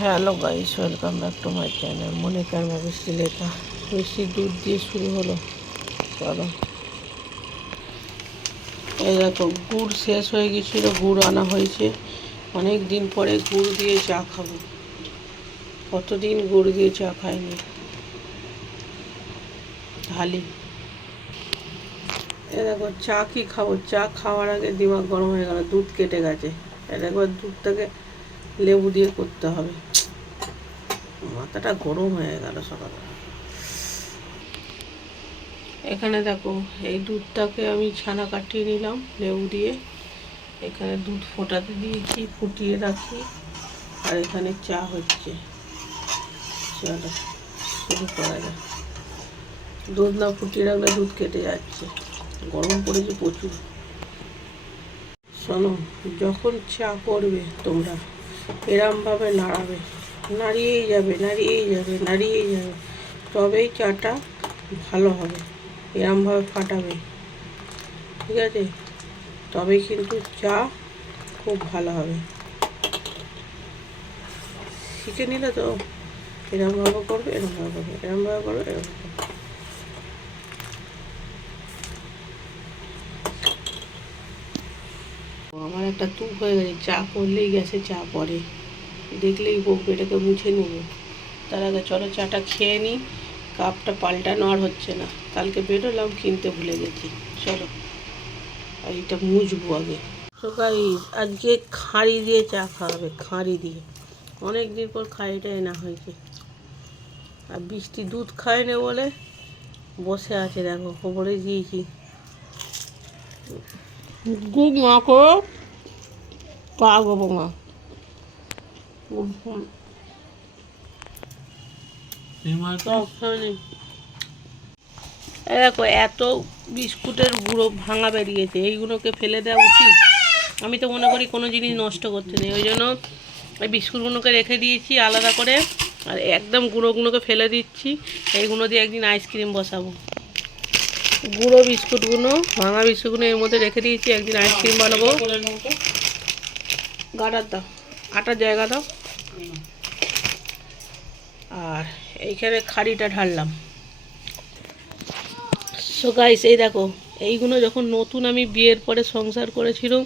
Hello guys, welcome back to my channel মনিকার বৃষ্টি লেখা। বৃষ্টির দুধ দিয়ে শুরু হলো। চলো, এই দেখো গুড় শেষ হয়ে গেছিলো, গুড় আনা হয়েছে। অনেক দিন পরে গুড় দিয়ে চা খাবো। কতদিন গুড় দিয়ে চা খাইনি। ঢালি, এ দেখো চা কি খাবো, চা খাওয়ার আগে দিমাগ গরম হয়ে গেল, দুধ কেটে গেছে। একবার দুধটাকে লেবু দিয়ে করতে হবে। মাথাটা গরম হয়ে গেল সকালবেলা। এখানে দেখো এই দুধটাকে আমি ছানা কাটিয়ে নিলাম লেবু দিয়ে। এখানে দুধ ফোটাতে দিয়েছি, ফুটিয়ে রাখি। আর এখানে চা হচ্ছে। চলো শুরু করা যায়। দুধ না ফুটিয়ে রাখলে দুধ কেটে যাচ্ছে, গরম পড়েছে প্রচুর। শোনো, যখন চা করবে তোমরা এরমভাবে নাড়াবে, নাড়িয়েই যাবে নাড়িয়েই যাবে নাড়িয়েই যাবে, তবেই চাটা ভালো হবে। এরমভাবে ফাটাবে, ঠিক আছে? তবেই কিন্তু চা খুব ভালো হবে। শিখে নিলে তো এরমভাবে করবে, এরমভাবে করবে, এরমভাবে করবে, এরকম করবে। আমার একটা তুপ হয়ে গেছে, চা করলেই গ্যাসে চা পড়ে, দেখলেই বকবে। এটাকে মুছে নেব। তার আগে চলো চাটা খেয়ে নিই। কাপটা পাল্টানো আর হচ্ছে না, কালকে বেরোলাম কিনতে ভুলে গেছি। চলো আর এটা মুছবো আগে। তো গাইস, আজকে খাঁড়ি দিয়ে চা খাওয়াবে, খাঁড়ি দিয়ে। অনেক দিন পর খাঁড়িটা এনা হয়েছে। আর বৃষ্টি দুধ খায় না বলে বসে আছে, দেখো খবরে দিয়েছি। গুড মা করো, পা গোবো মা। দেখো এত বিস্কুটের গুঁড়ো ভাঙা বেরিয়েছে, এইগুলোকে ফেলে দেওয়া উচিত? আমি তো মনে করি কোনো জিনিস নষ্ট করতে নেই, ওই জন্য এই বিস্কুটগুলোকে রেখে দিয়েছি আলাদা করে। আর একদম গুঁড়োগুলোকে ফেলে দিচ্ছি। এইগুলো দিয়ে একদিন আইসক্রিম বসাবো। গুঁড়ো বিস্কুটগুলো, ভাঙা বিস্কুটগুলো এর মধ্যে রেখে দিয়েছি, একদিন আইসক্রিম বানাবো। গাটার দাও, আটার জায়গা দাও। আর এইখানে খাড়িটা ঢাললাম। সো গাইস, এই দেখো এইগুলো যখন নতুন আমি বিয়ের পরে সংসার করেছিলাম,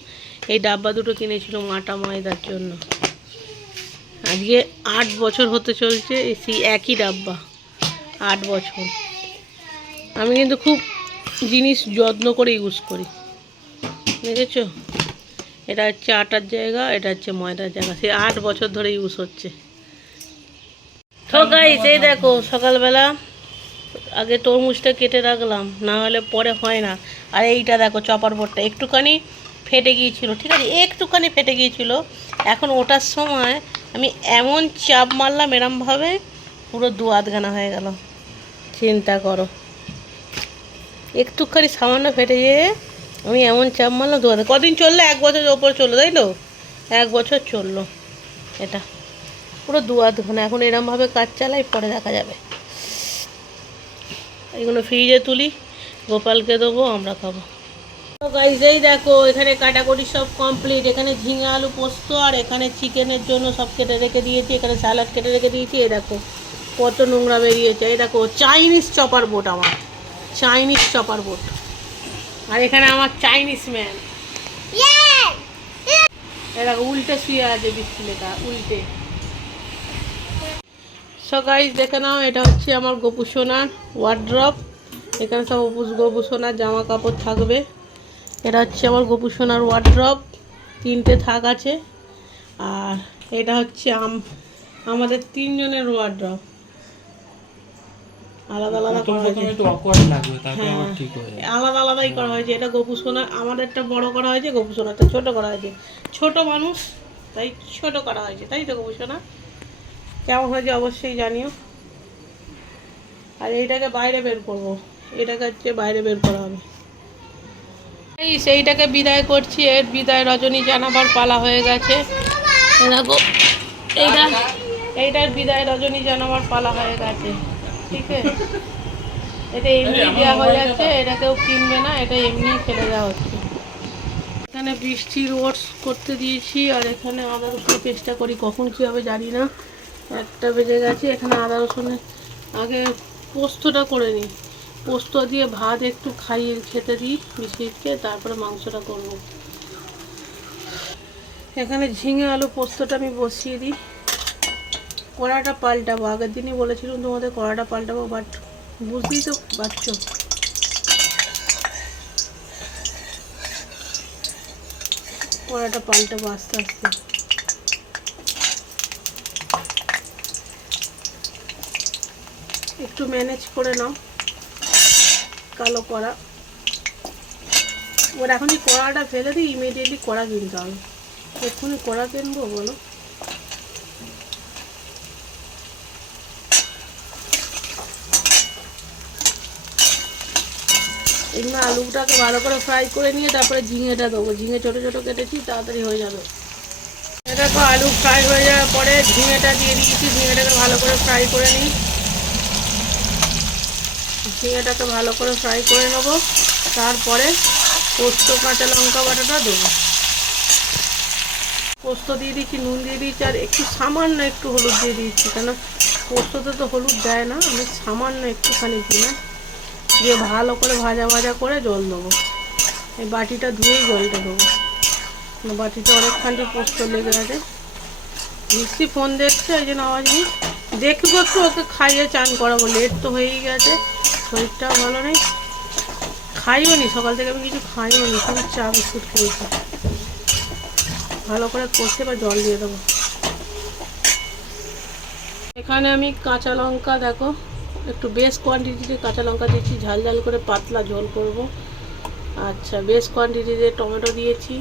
এই ডাব্বা দুটো কিনেছিলাম আটা ময়দার জন্য। আজকে 8 বছর হতে চলছে সেই একই ডাব্বা, 8 বছর। আমি কিন্তু খুব জিনিস যত্ন করে ইউজ করি, দেখেছো? এটা হচ্ছে আটার জায়গা, এটা হচ্ছে ময়দার জায়গা, সেই 8 বছর ধরে ইউজ হচ্ছে। তো গাইস, এই দেখো সকালবেলা আগে তরমুজটা কেটে রাখলাম, না হলে পরে হয় না। আর এইটা দেখো চপার বোর্ডটা একটুখানি ফেটে গিয়েছিল, ঠিক আছে, একটুখানি ফেটে গিয়েছিল। এখন ওটার সময় আমি এমন চাপ মারলাম এরমভাবে, পুরো 2 আধখানা হয়ে গেল। চিন্তা করো, একটুখানি সামান্য ফেটে যেয়ে আমি এমন চাপ মারলাম 2 আধ। কদিন চললো? 1 বছরের ওপর চললো, তাই তো? 1 বছর চললো এটা, পুরো 2 আধখানা। এখন এরমভাবে কাজ চালাই, পরে দেখা যাবে। এগুলো ফ্রিজে তুলি, গোপালকে দেবো, আমরা খাবো। তো গাইস, এই দেখো এখানে কাটাকুটি সব কমপ্লিট। এখানে ঝিঙে আলু পোস্ত, আর এখানে চিকেনের জন্য সব কেটে রেখে দিয়েছি। এখানে স্যালাড কেটে রেখে দিয়েছি। এই দেখো কত নোংরা বেরিয়েছে। এই দেখো চাইনিজ চপার বোর্ড, আমার চাইনিজ চপার বোর্ড। আর এখানে আমার চাইনিজ ম্যান, এই দেখো উল্টে শুয়ে আছে, বৃষ্টি লেখা উল্টে। সো গাইস, দেখে নাও, এটা হচ্ছে আমার গোপু সোনার ওয়ার্ড্রপ। এখানে সব গোপু সোনার জামা কাপড় থাকবে। এটা হচ্ছে আমার গোপু সোনার ওয়ার্ড্রপ, 3টে থাক আছে। আর এটা হচ্ছে আমাদের 3 জনের ওয়ার্ড্রপ, আলাদা আলাদা করা হয়েছে। আলাদা আলাদাই করা হয়েছে। এটা গোপু সোনার, আমাদেরটা বড় করা হয়েছে, গোপু সোনারটা ছোট করা হয়েছে। ছোট মানুষ তাই ছোট করা হয়েছে, তাই তো গোপু সোনা? কেমন হয়েছে অবশ্যই জানিও। আর এইটাকে বাইরে বের করবো, এটাকে হচ্ছে বাইরে বের করা হবে। সেইটাকে বিদায় করছি, এর বিদায় রজনী জানাবার পালা হয়ে গেছে। দেখো এইটার বিদায় রজনী জানাবার পালা হয়ে গেছে, ঠিক আছে? এটা এমনি দেওয়া হয়ে যাচ্ছে, এটা কেউ কিনবে না, এটা এমনি ফেলে দেওয়া হচ্ছে। এখানে বৃষ্টির ওটস করতে দিয়েছি, আর এখানে আদা রসুন চেষ্টা করি, কখন কী হবে জানি না। একটা বেজে গেছে। এখানে আদা রসুনের আগে পোস্তটা করে নিই, পোস্ত দিয়ে ভাত একটু খাইয়ে খেতে দিই বিস্কিটকে, তারপরে মাংসটা করব। এখানে ঝিঙে আলু পোস্তটা আমি বসিয়ে দিই। কড়াটা পাল্টাবো, আগের দিনই বলেছিলাম তোমাদের কড়াটা পাল্টাবো, বাট বুঝতেই তো পারছো কড়াটা পাল্টাবো আস্তে আস্তে। একটু ম্যানেজ করে নাও, কালো কড়া। ওর এখন এই কড়াটা ফেলে দিই, ইমিডিয়েটলি কড়া কিনতে হবে। এক্ষুনি কড়া কিনবো বলো? এগুলো আলুটাকে ভালো করে ফ্রাই করে নিয়ে তারপরে ঝিঙেটা দেবো। ঝিঙে ছোটো ছোটো কেটেছি, তাড়াতাড়ি হয়ে যাবে। এটা তো আলু ফ্রাই হয়ে যাওয়ার পরে ঝিঙেটা দিয়ে দিয়েছি। ঝিঙেটাকে ভালো করে ফ্রাই করে নিই। ঝিঙেটাকে ভালো করে ফ্রাই করে নেবো, তারপরে পোস্ত কাঁচা লঙ্কা বাটাটা দেবো। পোস্ত দিয়ে দিচ্ছি, নুন দিয়ে দিচ্ছি, আর একটু সামান্য একটু হলুদ দিয়ে দিচ্ছি, কেন পোস্ততে তো হলুদ দেয় না, আমি সামান্য একটুখানি দিলাম। দিয়ে ভালো করে ভাজা ভাজা করে জল দেবো। এই বাটিটা ধুয়েই জলটা দেবো, বাটিতে অনেকখানি পোস্ত লেগে গেছে। মিষ্টি ফোন দেখছে, ওই জন্য আওয়াজ নেই। দেখবো একটু, ওকে খাইয়ে চান করাবো, লেট তো হয়েই গেছে, শরীরটাও ভালো নেই। খাইও নি সকাল থেকে, আমি কিছু খাইও নি, শুধু চা বিস্কুট খেয়েছি। ভালো করে কষে বা জল দিয়ে দেবো। এখানে আমি কাঁচা লঙ্কা দেখো একটু বেশ কোয়ান্টিটিতে কাঁচা লঙ্কা দিয়েছি, ঝাল ঝাল করে পাতলা ঝোল করব। আচ্ছা, বেশ কোয়ান্টিটিতে টমেটো দিয়েছি।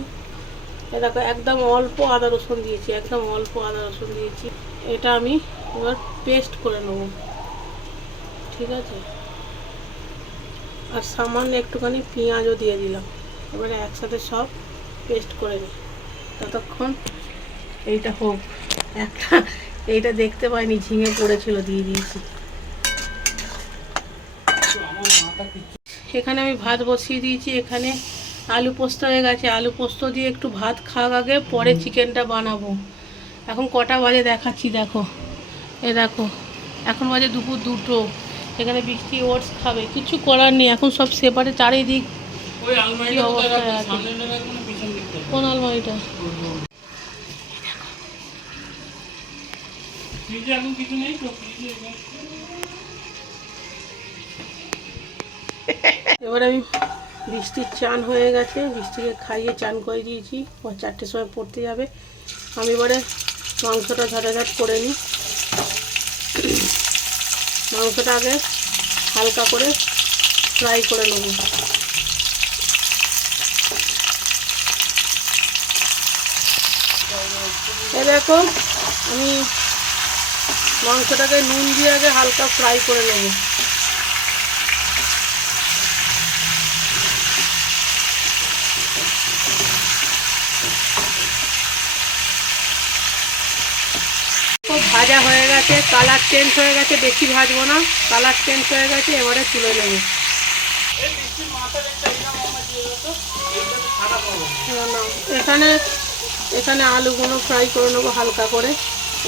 এ দেখো একদম অল্প আদা রসুন দিয়েছি, একদম অল্প আদা রসুন দিয়েছি। এটা আমি এবার পেস্ট করে নেব, ঠিক আছে। আর সামান্য একটুখানি পেঁয়াজও দিয়ে দিলাম। এবারে একসাথে সব পেস্ট করে নিই। ততক্ষণ এইটা হোক। একটা এইটা দেখতে পাইনি, ঝিঙে পড়েছিল, দিয়ে দিয়েছি। এখানে আমি ভাত বসিয়ে দিয়েছি। এখানে আলু পোস্ত হয়ে গেছে, আলু পোস্ত দিয়ে একটু ভাত খাওয়া আগে, পরে চিকেনটা বানাবো। এখন কটা বাজে দেখাচ্ছি, দেখো এ দেখো এখন বাজে দুপুর 2টো। এখানে বৃষ্টি ওটস খাবে, কিছু করার নেই, এখন সব সেপারে চারিদিক কি অবস্থায় আছে। কোন আলমারিটা? এবার আমি বৃষ্টির চান হয়ে গেছে, বৃষ্টিকে খাইয়ে চান করে দিয়েছি, ও 4টের সময় পড়তে যাবে। আমি এবারে মাংসটা ঝাঁটাঝাট করে নিই। মাংসটা আগে হালকা করে ফ্রাই করে নেব। এ দেখো আমি মাংসটাকে নুন দিয়ে আগে হালকা ফ্রাই করে নেব। খুব ভাজা হয়ে গেছে, কালার চেঞ্জ হয়ে গেছে, বেশি ভাজবো না, কালার চেঞ্জ হয়ে গেছে। এবারে তুলে নেব। এখানে এখানে আলুগুলো ফ্রাই করে নেবো হালকা করে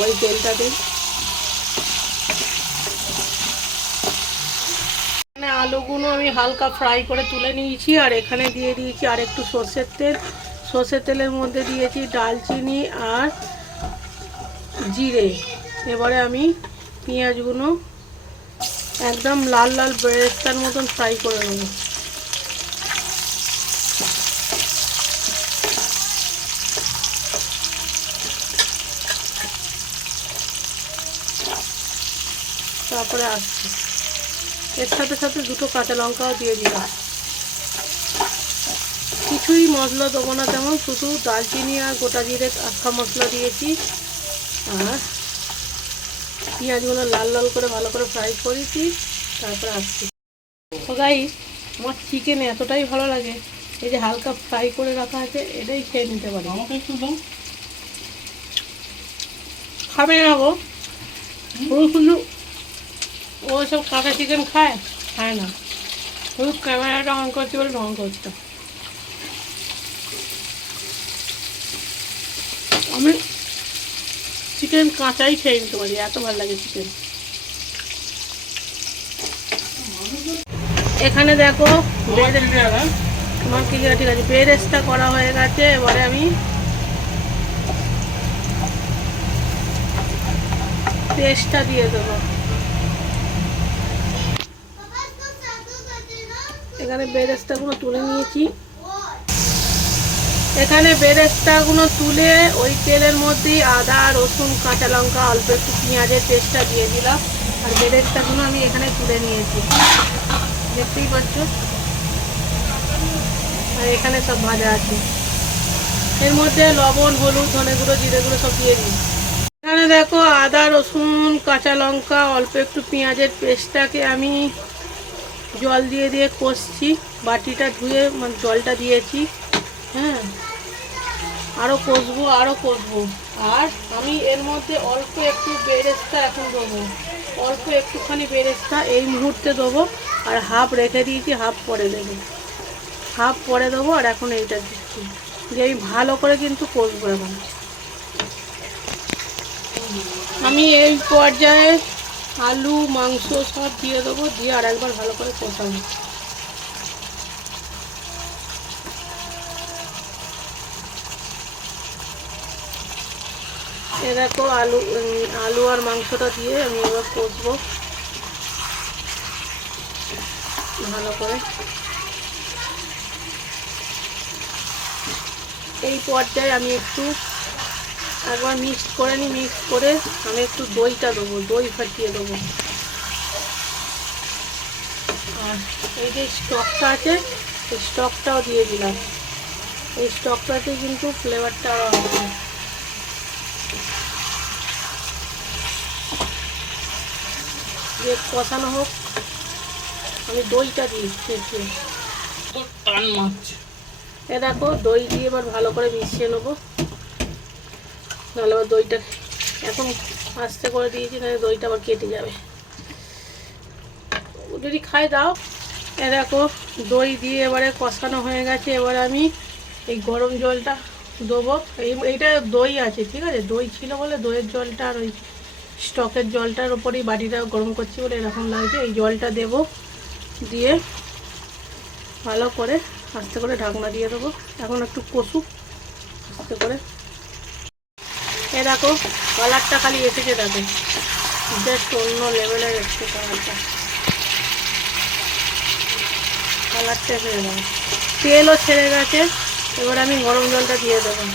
ওই তেলটাতে। এখানে আলুগুলো আমি হালকা ফ্রাই করে তুলে নিয়েছি, আর এখানে দিয়ে দিয়েছি আর একটু সর্ষের তেল। সর্ষের তেলের মধ্যে দিয়েছি ডালচিনি আর জিরে। এবারে আমি পেঁয়াজগুলো একদম লাল লাল বেরেস্তার মতন ফ্রাই করে নেব। তারপরে আসছি, এর সাথে সাথে 2টো কাঁচা লঙ্কাও দিয়ে দিলাম। কিছুই মশলা দেবো না তেমন, শুধু দালচিনি আর গোটা জিরে আখা মশলা দিয়েছি। আর পেঁয়াজগুলো লাল লাল করে ভালো করে ফ্রাই করেছি, তারপরে আসছি। তো গাইস, আমার চিকেন এতটাই ভালো লাগে, এই যে হালকা ফ্রাই করে রাখা আছে, এটাই খেয়ে নিতে পারি। আমাকে একটু দাও। খাবে না গো, শুধু ও সব কাঁচা চিকেন খায় না, শুধু ক্যামেরাটা অন করতে বলে অন করতে। আমি চিকেন কাঁচাই খেয়ে নিতে পারি, এত ভালো লাগে চিকেন। এখানে দেখো তোমার কি ঠিক আছে, বেরেস্তা করা হয়ে গেছে। এবারে আমি পেস্টটা দিয়ে দেবো। এখানে বেরেস্তাগুলো তুলে নিয়েছি। এখানে বেরেস্তাগুলো তুলে ওই তেলের মধ্যেই আদা, রসুন, কাঁচা লঙ্কা, অল্প একটু পেঁয়াজের পেস্টটা দিয়ে দিলাম। আর বেরেস্তাগুলো আমি এখানে তুলে নিয়েছি, দেখতেই পাচ্ছ। আর এখানে সব ভাজা আছে। এর মধ্যে লবণ, হলুদ, ধনে গুঁড়ো, জিরে গুঁড়ো সব দিয়ে দিই। এখানে দেখো আদা, রসুন, কাঁচা লঙ্কা, অল্প একটু পেঁয়াজের পেস্টটাকে আমি জল দিয়ে দিয়ে কষছি। বাটিটা ধুয়ে মানে জলটা দিয়েছি। হ্যাঁ, আরও কষবো, আরও কষবো। আর আমি এর মধ্যে অল্প একটু বেরেস্তা এখন দেবো, অল্প একটুখানি বেরেস্তা এই মুহূর্তে দেবো। আর হাফ রেখে দিয়েছি, হাফ পরে দেবো, হাফ পরে দেবো। আর এখন এইটা দিচ্ছি, দিয়ে আমি ভালো করে কিন্তু কষবো। এখন আমি এই পর্যায়ে আলু, মাংস সব দিয়ে দেবো, দিয়ে আর একবার ভালো করে কষাবো। এ দেখো আলু আর মাংসটা দিয়ে আমি এবার কষবো ভালো করে। এই পর্যায়ে আমি একটু একবার মিক্সড করে নিই। মিক্স করে আমি একটু দইটা দেবো, দই ফাটিয়ে দেবো। আর এই যে স্টকটা আছে, এই স্টকটাও দিয়ে দিলাম। এই স্টকটাতে কিন্তু ফ্লেভারটা আরও হবে। যে কষানো হোক, আমি দইটা দিই ফেটিয়ে। টান মারছে। এ দেখো দই দিয়ে এবার ভালো করে মিশিয়ে নেবো। নাহলে আবার দইটা এখন আস্তে করে দিয়েছি, নাহলে দইটা আবার কেটে যাবে। যদি খাই দাও। এ দেখো দই দিয়ে এবারে কষানো হয়ে গেছে। এবার আমি এই গরম জলটা দেবো। এইটা দই আছে, ঠিক আছে, দই ছিল বলে দইয়ের জলটা আর ওই স্টকের জলটার ওপরেই বাটিটা গরম করছি বলে এরকম লাগছে। এই জলটা দেবো, দিয়ে ভালো করে আস্তে করে ঢাকনা দিয়ে দেবো। এখন একটু কষুক আস্তে করে। এ দেখো কালারটা খালি এসেছে, দেখো জাস্ট অন্য লেভেলের এসছে কালারটা। কালারটা এসে গেল, তেলও ছেড়ে গেছে। এবার আমি গরম জলটা দিয়ে দেবো।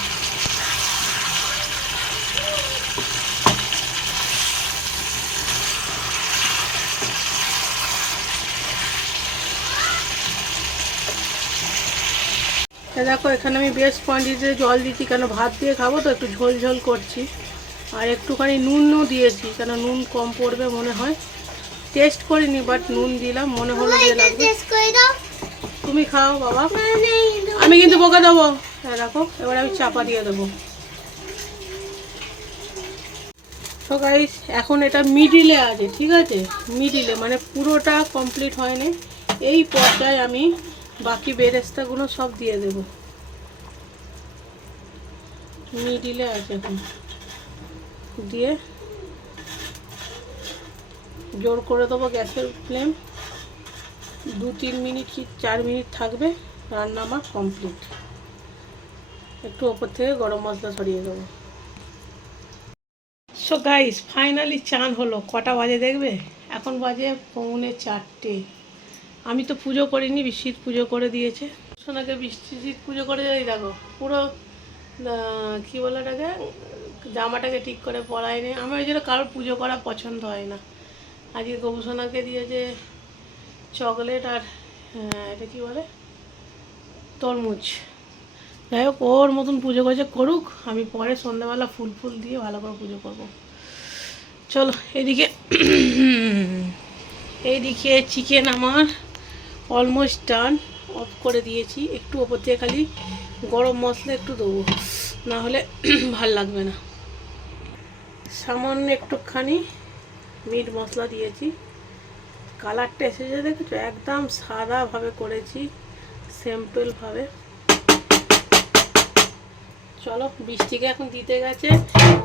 দেখো এখানে আমি বেশ কোয়ান্টিটিতে জল দিচ্ছি, কেন ভাত দিয়ে খাবো তো, একটু ঝোল ঝোল করছি। আর একটুখানি নুনও দিয়েছি, কেন নুন কম পড়বে মনে হয়। টেস্ট করিনি, বাট নুন দিলাম, মনে হলো যে লাগবে। তুমি খাও বাবা, আমি কিন্তু বকা দেবো। হ্যাঁ দেখো এবার আমি চাপা দিয়ে দেবো। তো গাইস এখন এটা মিডিলে আছে, ঠিক আছে, মিডিলে মানে পুরোটা কমপ্লিট হয়নি। এই পর্যায়ে আমি বাকি বেরেস্তাগুলো সব দিয়ে দেব। মিডিলে আছে এখন, দিয়ে জোর করে দেবো গ্যাসের ফ্লেম। 2-3 মিনিট কি 4 মিনিট থাকবে, রান্না আমার কমপ্লিট। একটু ওপর থেকে গরম মশলা ছড়িয়ে দেবো। সো গাইস ফাইনালি চান হলো। কটা বাজে দেখবে, এখন বাজে 3:45। আমি তো পুজো করিনি, বিশ্বজিৎ পুজো করে দিয়েছে। সোনাকে বিশ্বজিৎ পুজো করে যাই, দেখো পুরো কী বলে ওটাকে, জামাটাকে ঠিক করে পরায়নি। আমি ওই জন্য কারোর পুজো করা পছন্দ হয় না। আজকে গোপুসোনাকে দিয়েছে চকলেট আর এটা কী বলে তরমুজ। যাই হোক ওর মতন পুজো করেছে, করুক। আমি পরে সন্ধ্যাবেলা ফুল ফুল দিয়ে ভালো করে পুজো করব। চলো এইদিকে চিকেন আমার অলমোস্ট ডান। অফ করে দিয়েছি। একটু ওপর থেকে খালি গরম মশলা একটু দেবো, না হলে ভাল লাগবে না। সামান্য একটুখানি মিট মশলা দিয়েছি। কালারটা এসেছে দেখেছো, একদম সাদাভাবে করেছি, সিম্পলভাবে। চলো বৃষ্টিকে এখন দিতে গেছে,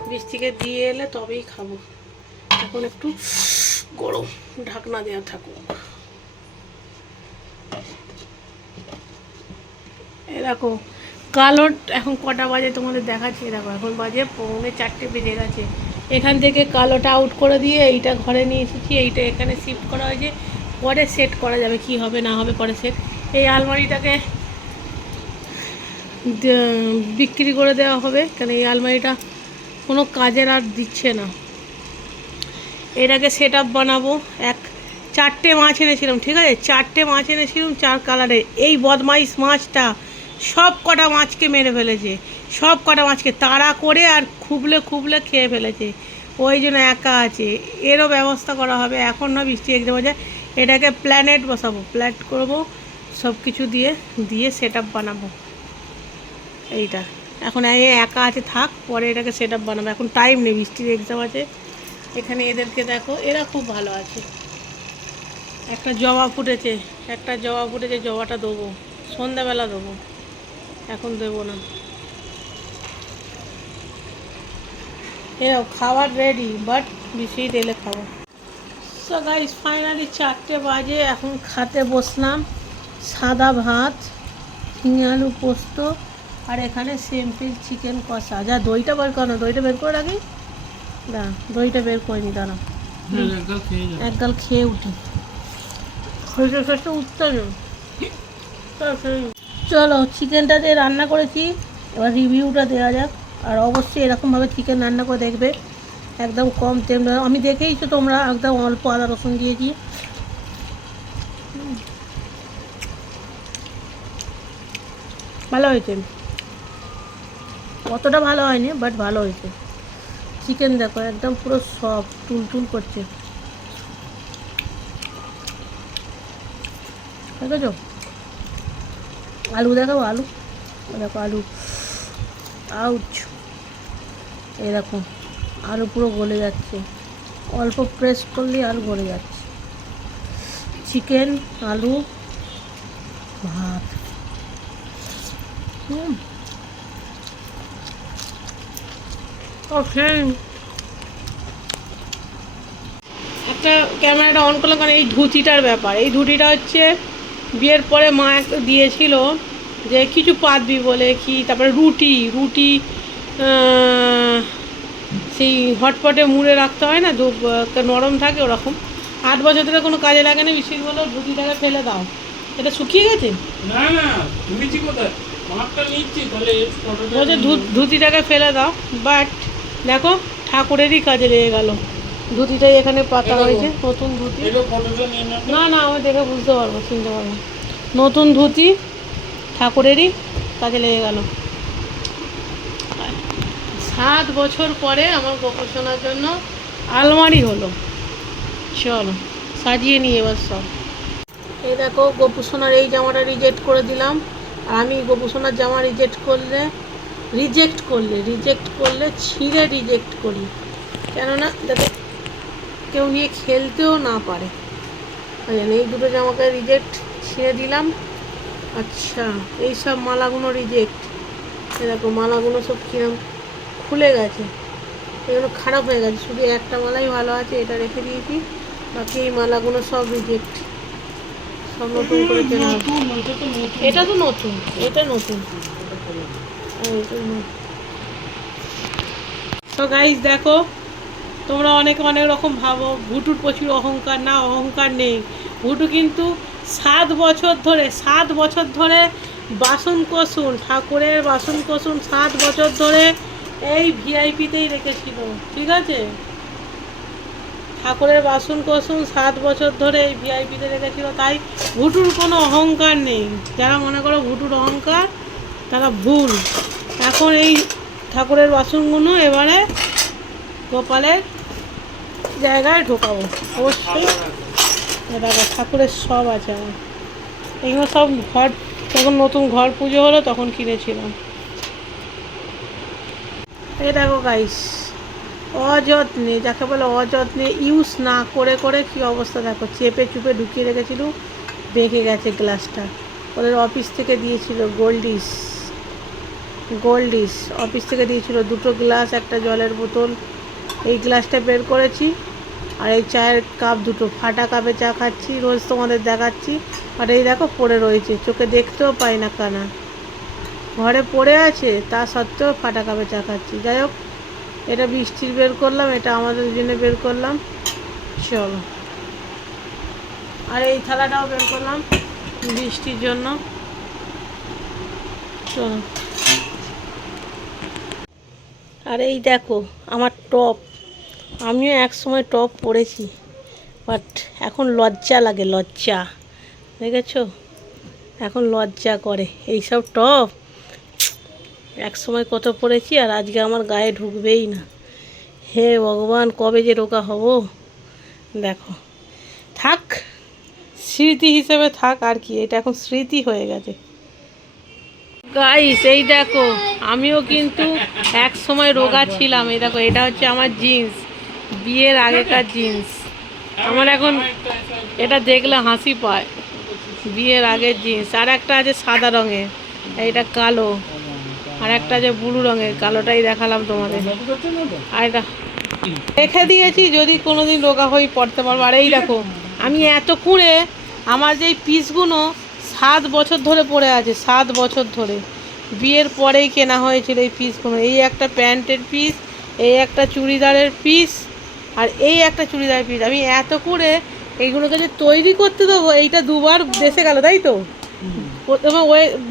বৃষ্টিকে দিয়ে এলে তবেই খাবো। এখন একটু গরম, ঢাকনা দেওয়া থাকুক। দেখো কালো এখন কটা বাজে তোমাদের দেখাচ্ছি। দেখো এখন বাজে 3:45 বেজে গেছে। এখান থেকে কালোটা আউট করে দিয়ে এইটা ঘরে নিয়ে এসেছি, এইটা এখানে শিফট করা হয়েছে। পরে সেট করা যাবে, কি হবে না হবে পরে সেট। এই আলমারিটাকে বিক্রি করে দেওয়া হবে, কেন এই আলমারিটা কোনো কাজের আর দিচ্ছে না। এটাকে সেট আপ বানাবো। 4টে মাছ এনেছিলাম, ঠিক আছে, 4টে মাছ এনেছিলাম 4 কালারের। এই বদমাইশ মাছটা সব কটা মাছকে মেরে ফেলেছে, সব কটা মাছকে তাড়া করে আর খুবলে খুবলে খেয়ে ফেলেছে। ওই জন্য একা আছে, এরও ব্যবস্থা করা হবে। এখন না বৃষ্টি একদম যায়, এটাকে প্ল্যানেট বসাবো, প্ল্যাট করবো সব কিছু দিয়ে দিয়ে সেট আপ বানাবো। এইটা এখন একা আছে, থাক, পরে এটাকে সেট আপ বানাবো। এখন টাইম নেই, বৃষ্টির এক্সাম আছে। এখানে এদেরকে দেখো, এরা খুব ভালো আছে। একটা জবা ফুটেছে, জবাটা দেবো সন্ধ্যাবেলা দেবো, এখন দেবো না। এরাও খাবার রেডি, বাট বেশি দিলে খাবো। সো গাইস ফাইনালি 4টে বাজে, এখন খেতে বসলাম। সাদা ভাত, ঝিঙে আলু পোস্ত, আর এখানে সিম্পল চিকেন কষা। যা দইটা বের করো, দইটা বের করে রাখি, না দইটা বের করিনি, দাঁড়া এক গাল খেয়ে উঠি। উঠতে চলো চিকেনটা দিয়ে রান্না করেছি, এবার রিভিউটা দেওয়া যাক। আর অবশ্যই এরকমভাবে চিকেন রান্না করে দেখবে, একদম কম তেল। আমি দেখেই তো, তোমরা একদম অল্প আদা রসুন দিয়েছি। ভালো হয়েছে, অতটা ভালো হয়নি বাট ভালো হয়েছে। চিকেন দেখো একদম পুরো সফট, টুলটুল করছে, দেখেছো? আলু দেখাবো, আলু দেখো, আলু আউচ, এই দেখো আলু পুরো গলে যাচ্ছে, অল্প প্রেস করলেই আলু গলে যাচ্ছে। চিকেন, আলু, ভাত, একটা ক্যামেরাটা অন করলাম কারণ এই ধুতিটার ব্যাপার। এই ধুতিটা হচ্ছে বিয়ের পরে মা একটা দিয়েছিল, যে কিছু পাতবি বলে কি, তারপরে রুটি সেই হটপটে মুড়ে রাখতে হয় না, নরম থাকে ওরকম। 8 বছর ধরে কোনো কাজে লাগে না, বিশেষ বলো ধুতিটাকে ফেলে দাও। এটা শুকিয়ে গেছে, না না ধুতিছি কোথায়, মাপটা নিচ্ছি তাহলে বলছে ধুতিটাকে ফেলে দাও। বাট দেখো ঠাকুরেরই কাজে লেগে গেল, ধুতিটাই এখানে পাতা হয়েছে, নতুন ধুতি। না না আমি দেখে বুঝতে পারবো, চিনতে পারবো, নতুন ধুতি ঠাকুরেরই কাজে লেগে গেল। 7 বছর পরে আমার গোপোষণার জন্য আলমারি হলো। চলো সাজিয়ে নিয়ে এবার সব। এই দেখো গোপোষণার এই জামাটা রিজেক্ট করে দিলাম। আর আমি গোপোষণার জামা রিজেক্ট করলে ছিঁড়ে রিজেক্ট করি, কেননা যাতে কেউ নিয়ে খেলতেও না পারে। এই দুটো জামাকে রিজেক্ট ছিঁড়ে দিলাম। আচ্ছা এই সব মালাগুলো রিজেক্ট, এই দেখো মালাগুলো সব কিরম খুলে গেছে, এগুলো খারাপ হয়ে গেছে। শুধু একটা মালাই ভালো আছে, এটা রেখে দিয়েছি, বাকি এই মালাগুলো সব রিজেক্ট, সব নতুন করে কেনা হবে। এটা তো নতুন, এটা নতুন। তো গাইস দেখো, তোমরা অনেকে অনেক রকম ভাবো ভুটুর প্রচুর অহংকার, না অহংকার নেই। ভুটু কিন্তু 7 বছর ধরে বাসন কোসন, ঠাকুরের বাসন কোসন 7 বছর ধরে এই ভিআইপিতেই রেখেছিল, ঠিক আছে? ঠাকুরের বাসন কোসন 7 বছর ধরে এই ভিআইপিতে রেখেছিল, তাই ভুটুর কোনো অহংকার নেই। যারা মনে করো ভুটুর অহংকার তারা ভুল। এখন এই ঠাকুরের বাসনগুলো এবারে গোপালের জায়গায় ঢোকাবো। অবশ্যই দেখো ঠাকুরের সব আছে আমার, এগুলো সব ঘর, যখন নতুন ঘর পুজো হলো তখন কিনেছিলাম। এই দেখো গাইস, অযত্নে, যাকে বলে অযত্নে, ইউজ না করে করে কি অবস্থা দেখো, চেপে চুপে ঢুকিয়ে রেখেছিল, বেঁকে গেছে গ্লাসটা। ওদের অফিস থেকে দিয়েছিল গোল্ডিস, গোল্ডিস অফিস থেকে দিয়েছিল, 2টো গ্লাস, একটা জলের বোতল। এই গ্লাসটা বের করেছি, আর এই চায়ের কাপ 2টো, ফাটা কাপে চা খাচ্ছি, রোজ তোমাদের দেখাচ্ছি। আর এই দেখো পড়ে রয়েছে, চোখে দেখতেও পাই না কানা, ঘরে পড়ে আছে, তা সত্ত্বেও ফাটা কাপে চা খাচ্ছি। যাই হোক, এটা বৃষ্টির বের করলাম, এটা আমাদের জন্য বের করলাম। চলো, আর এই থালাটাও বের করলাম বৃষ্টির জন্য। চলো, আর এই দেখো আমার টপ, আমিও এক সময় টপ পরেছি, বাট এখন লজ্জা লাগে, লজ্জা, দেখেছো, এখন লজ্জা করে এইসব টপ। এক সময় কত পরেছি, আর আজকে আমার গায়ে ঢুকবেই না। হে ভগবান, কবে যে রোগা হব। দেখো, থাক, স্মৃতি হিসেবে থাক, আর কি, এটা এখন স্মৃতি হয়ে গেছে। গাইস, এই দেখো, আমিও কিন্তু এক সময় রোগা ছিলাম। এই দেখো, এটা হচ্ছে আমার জিন্স, বিয়ের আগেকার জিন্স। আমার এখন এটা দেখলে হাসি পায়, বিয়ের আগের জিন্স। আর একটা আছে সাদা রঙের, এইটা কালো, আর একটা আছে ব্লু রঙের, কালোটাই দেখালাম তোমাদের। আর এটা রেখে দিয়েছি, যদি কোনোদিন রোগা হয়ে পড়তে পারবো। আর এই দেখো, আমি এত কুঁড়ে, আমার যেই পিসগুলো 7 বছর ধরে পড়ে আছে, 7 বছর ধরে, বিয়ের পরেই কেনা হয়েছিল এই পিসগুলো। এই একটা প্যান্টের পিস, এই একটা চুড়িদারের পিস, আর এই একটা চুড়িদারের পিস। আমি এত কুঁড়ে, এইগুলোকে যে তৈরি করতে দেবো, এইটা 2বার দেশে গেল, তাই তো। প্রথমে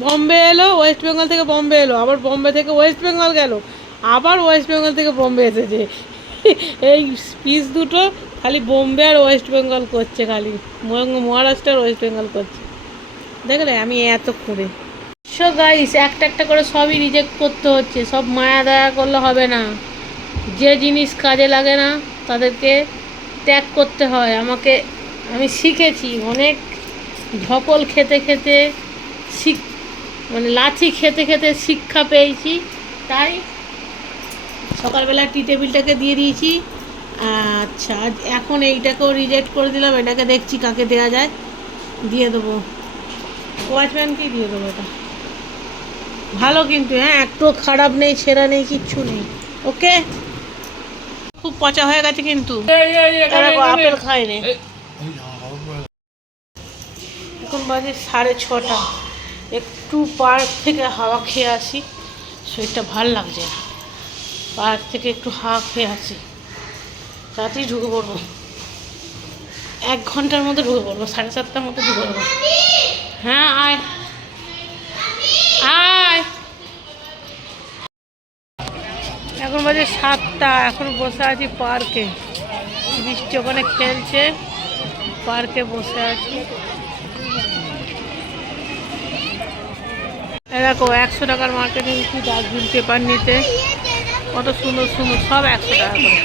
বম্বে এলো, ওয়েস্ট বেঙ্গল থেকে বম্বে এলো, আবার বম্বে থেকে ওয়েস্ট বেঙ্গল গেল, আবার ওয়েস্ট বেঙ্গল থেকে বম্বে এসেছে। এই পিস দুটো খালি বোম্বে আর ওয়েস্ট বেঙ্গল করছে, খালি মহারাষ্ট্র আর ওয়েস্ট বেঙ্গল করছে। দেখলে আমি এত করে সব গাইস, একটা একটা করে সবই রিজেক্ট করতে হচ্ছে। সব মায়া দয়া করলে হবে না, যে জিনিস কাজে লাগে না তাদেরকে ত্যাগ করতে হয়। আমি শিখেছি অনেক, ধকল খেতে খেতে মানে লাথি খেতে খেতে শিক্ষা পেয়েছি। তাই সকালবেলা টি টেবিলটাকে দিয়ে দিয়েছি। আচ্ছা, এখন এইটাকেও রিজেক্ট করে দিলাম, এটাকে দেখছি কাকে দেওয়া যায়, দিয়ে দেবো, ওয়াচম্যানকেই দিয়ে দেবো। এটা ভালো কিন্তু, হ্যাঁ, একটু খারাপ নেই, ছেঁড়া নেই, কিচ্ছু নেই। ওকে, খুব পচা হয়ে গেছে কিন্তু, আপেল খাইনি। এখন বাজে 6:30, একটু পার্ক থেকে হাওয়া খেয়ে আসি, শরীরটা ভাল লাগছে না। পার্ক থেকে একটু হাওয়া খেয়ে আসি, তাড়াতাড়ি ঢুকে পড়বো, 1 ঘন্টার মধ্যে ঢুকে পড়বো, 7:30টার মধ্যে ঢুকে পড়বো। হ্যাঁ, আয় আয়। এখন বাজে 7টা, এখন বসে আছি পার্কে, বৃষ্টি ওখানে খেলছে, পার্কে বসে আছি। দেখো, 100 টাকার মার্কেটিং কি, ডাস্টবিন পেপার নিতে, কত সুন্দর সুন্দর, সব 100 টাকা করে,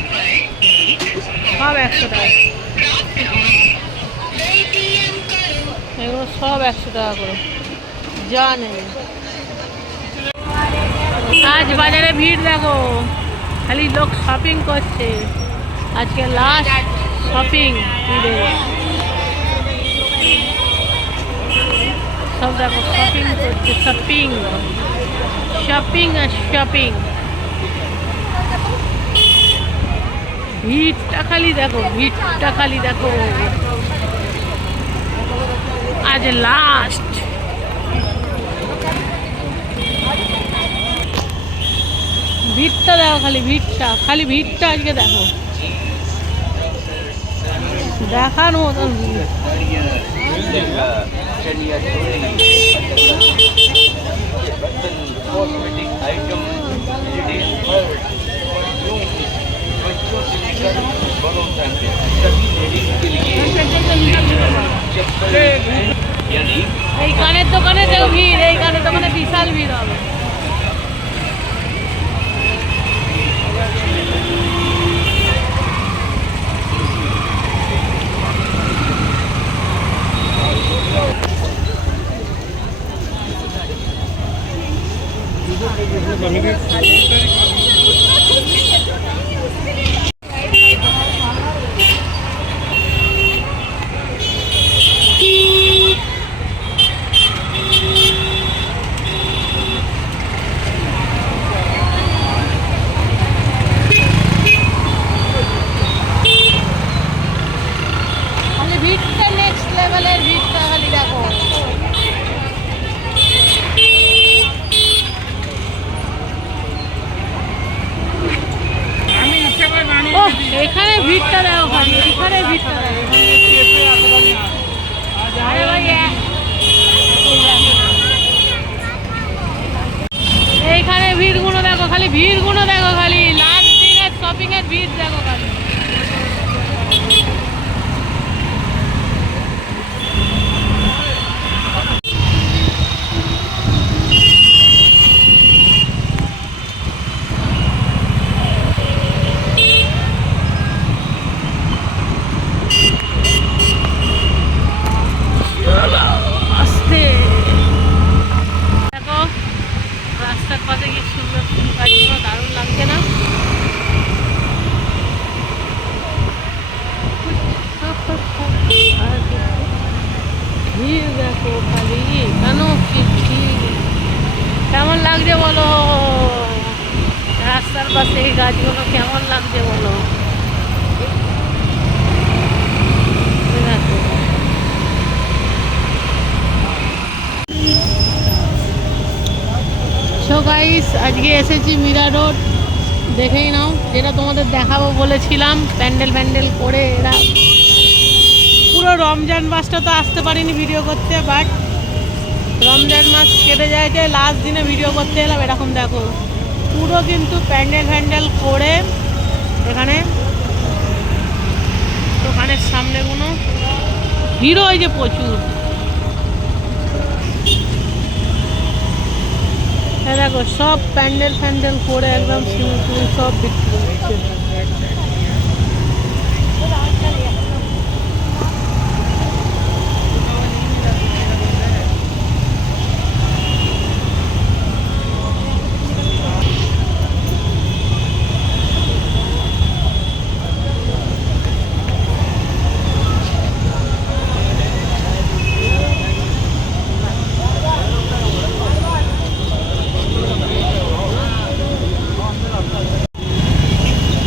সব 100 টাকা, এগুলো সব 100 টাকা করে, যা নেই। আজ বাজারে ভিড় দেখো, খালি লোক শপিং করছে, আজকে লাস্ট শপিং ঈদে। সব দেখো শপিং করছে, শপিং শপিং আর শপিং। ভিড়টা খালি দেখো, ভিড়টা খালি দেখো, আজ লাস্ট। ভিড়টা দেখো, খালি ভিড়টা, খালি ভিড়টা আজকে দেখো, দেখার মতন ভিড়। এই কানের দোকানে দেখো ভিড়, এই কানের দোকানে বিশাল ভিড় হবে। এখানে ভিড়টা দেখো খালি, এখানে ভিড়টা দেখো। আরে ভাই এইখানে ভিড়গুলো দেখো খালি, ভিড়গুলো দেখো খালি, লাস্ট দিনের শপিং এর ভিড় দেখো খালি। আস্তে দেখো রাস্তার পাশে কি সুন্দর ফুল গাছগুলো, দারুণ লাগছে না? ভিড় দেখো খালি, কেন কি ভিড়, কেমন লাগছে বলো? রাস্তার পাশে এই গাছগুলো কেমন লাগছে বলো? দেখো সো গাইস, আজকে এসেছি মীরা রোড, দেখেই নাও। যেটা তোমাদের দেখাবো বলেছিলাম, প্যান্ডেল প্যান্ডেল করে এরা পুরো রমজান মাসটা তো আসতে পারিনি ভিডিও করতে, বাট রমজান মাস কেটে যায় যে লাস্ট দিনে ভিডিও করতে এলাম। এরকম দেখো পুরো কিন্তু প্যান্ডেল ফ্যান্ডেল করে এখানে দোকানের সামনেগুলো ভিড় হয়েছে প্রচুর। দেখো সব প্যান্ডেল ফ্যান্ডেল করে একদম সিঁড়ি সব বিক্রি হচ্ছে।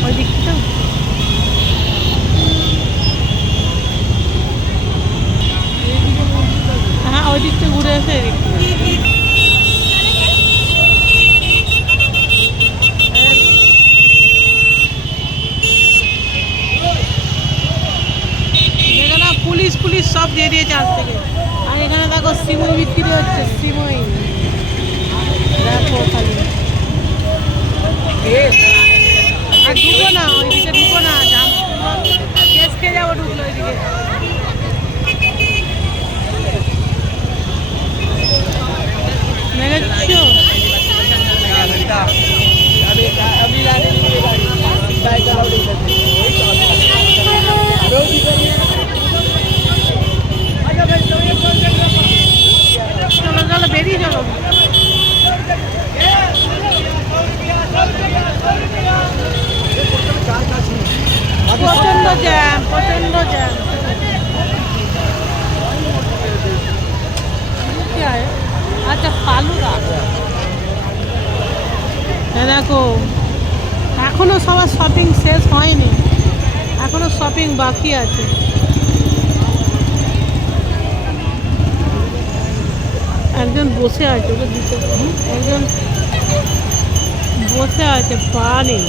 ওই দিকটা হ্যাঁ, ওই দিকটা ঘুরে এসে এদিকটা দেখো না, পুলিশ পুলিশ সব দিয়ে দিয়েছে আজ থেকে। আর এখানে দেখো সিমই বিক্রি হচ্ছে, সিমই দেখো খালি। আর ঢুকো না ওইদিকে, ঢুকো না, জাম কেস খেয়ে যাবো ঢুকলো ওইদিকে। দেখেছো চলো চলো বেরিয়ে চলো। প্রচন্ড জ্যাম, প্রচন্ড জ্যাম। আচ্ছা ফালুদা দেখো, এখনো সবার শপিং শেষ হয়নি, এখনো শপিং বাকি আছে। একজন বসে আছে, ওকে দিতে, একজন বসে আছে, পা নেই।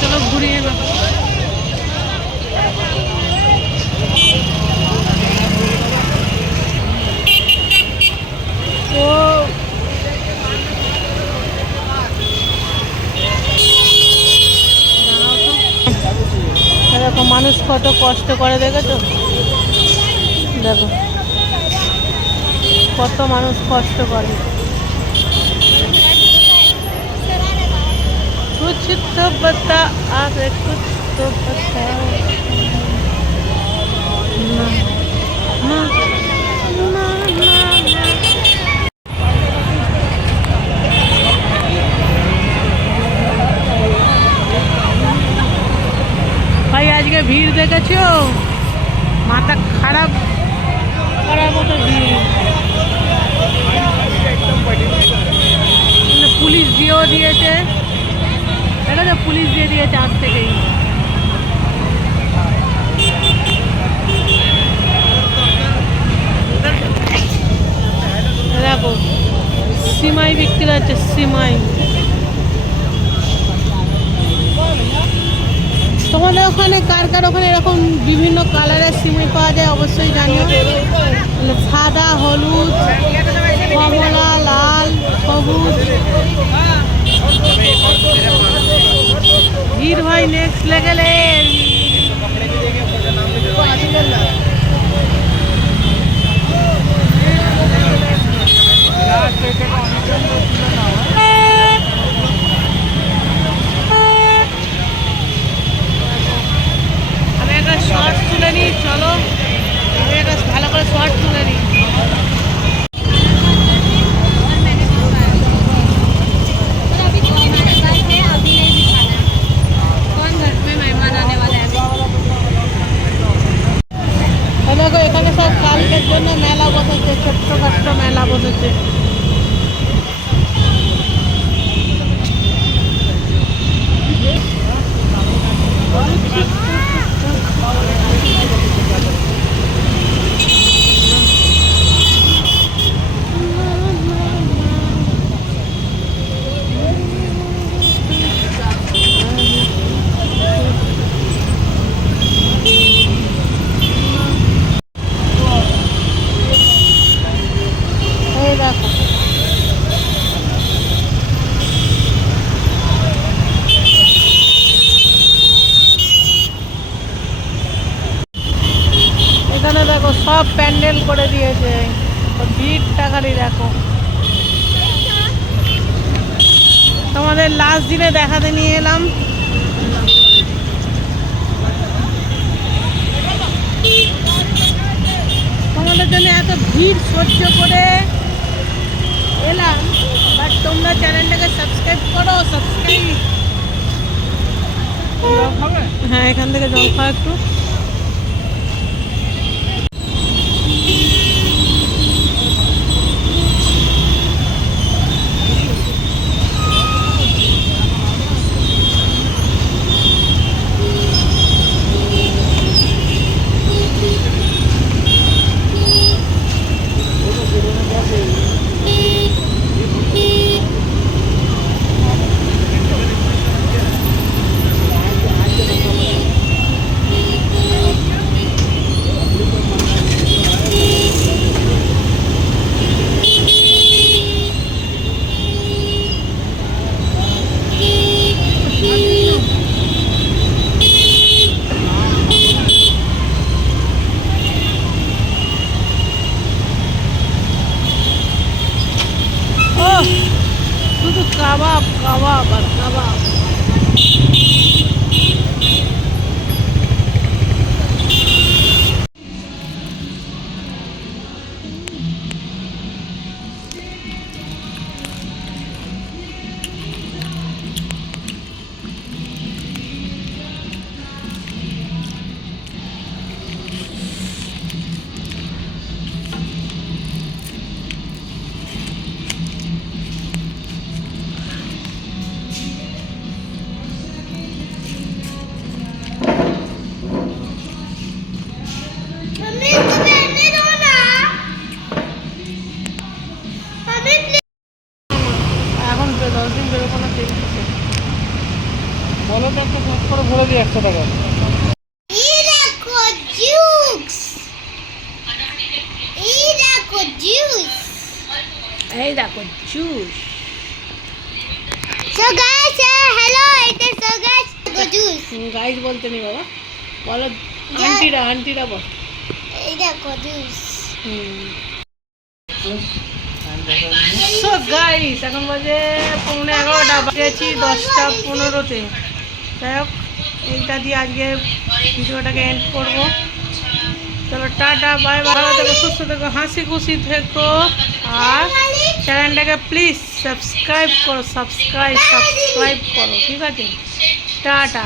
চলো ঘুরিয়ে না। দেখো মানুষ কত কষ্ট করে, দেখেছো? দেখো কত মানুষ কষ্ট করে। कुछ तो बता, अरे कुछ तो बता ना ना ना ना। ভাই আজকে ভিড় দেখেছো? মাথা খারাপ সিমাই বিক্রি হচ্ছে, সিমাই। তোমাদের ওখানে কার কার ওখানে এরকম বিভিন্ন কালারের সিমাই পাওয়া যায় অবশ্যই জানিও। সাদা, হলুদ, কমলা, লাল, সবুজ। ভিড় ভাই নেক্সট লেভেলের। আমি একটা শর্ট তুলে নিই, চলো আমি একটা ভালো করে শর্ট তুলে নিই। দেখো এখানে সব কালকের জন্য মেলা বসেছে, ছোট্টখাট্ট মেলা বসেছে। এই দেখো এখানে দেখো সব প্যান্ডেল করে দিয়েছে, ভিড়টা খালি দেখো। তোমাদের লাস্ট দিনে দেখাতে নিয়ে এলাম। তোমাদের জন্য এত ভিড় সহ্য করে এলাম, বাট তোমরা চ্যানেলটাকে সাবস্ক্রাইব করো। সাবস্ক্রাইব, হ্যাঁ এখান থেকে জল খাও একটু। ও শুধু কাবাব কাবাব আর কাবাব। এখন 10 দিন বেরোবো না, দেখতেছে বলো তো একটা খরচ করে ভরে দিই 100 টাকা। এই দেখো জুস, এই দেখো জুস। এই দেখো জুস। সো গাইস, হ্যালো, এটা সো গাইস জুস। গাইস বলতে নেই বাবা, বলো যা- আন্টিরা, আন্টিরা বল। এই দেখো জুস। সো গাইস এখন বাজে 11:15, বাজেছি 10:15-তে। যাই হোক এইটা দিয়ে আজকে ভিডিওটাকে এন্ড করবো। চলো টাটা, বাই বাই, ভালো থেকো, সুস্থ থেকো, হাসি খুশি থেকো। আর চ্যানেলটাকে প্লিজ সাবস্ক্রাইব করো, সাবস্ক্রাইব করো, ঠিক আছে? টাটা।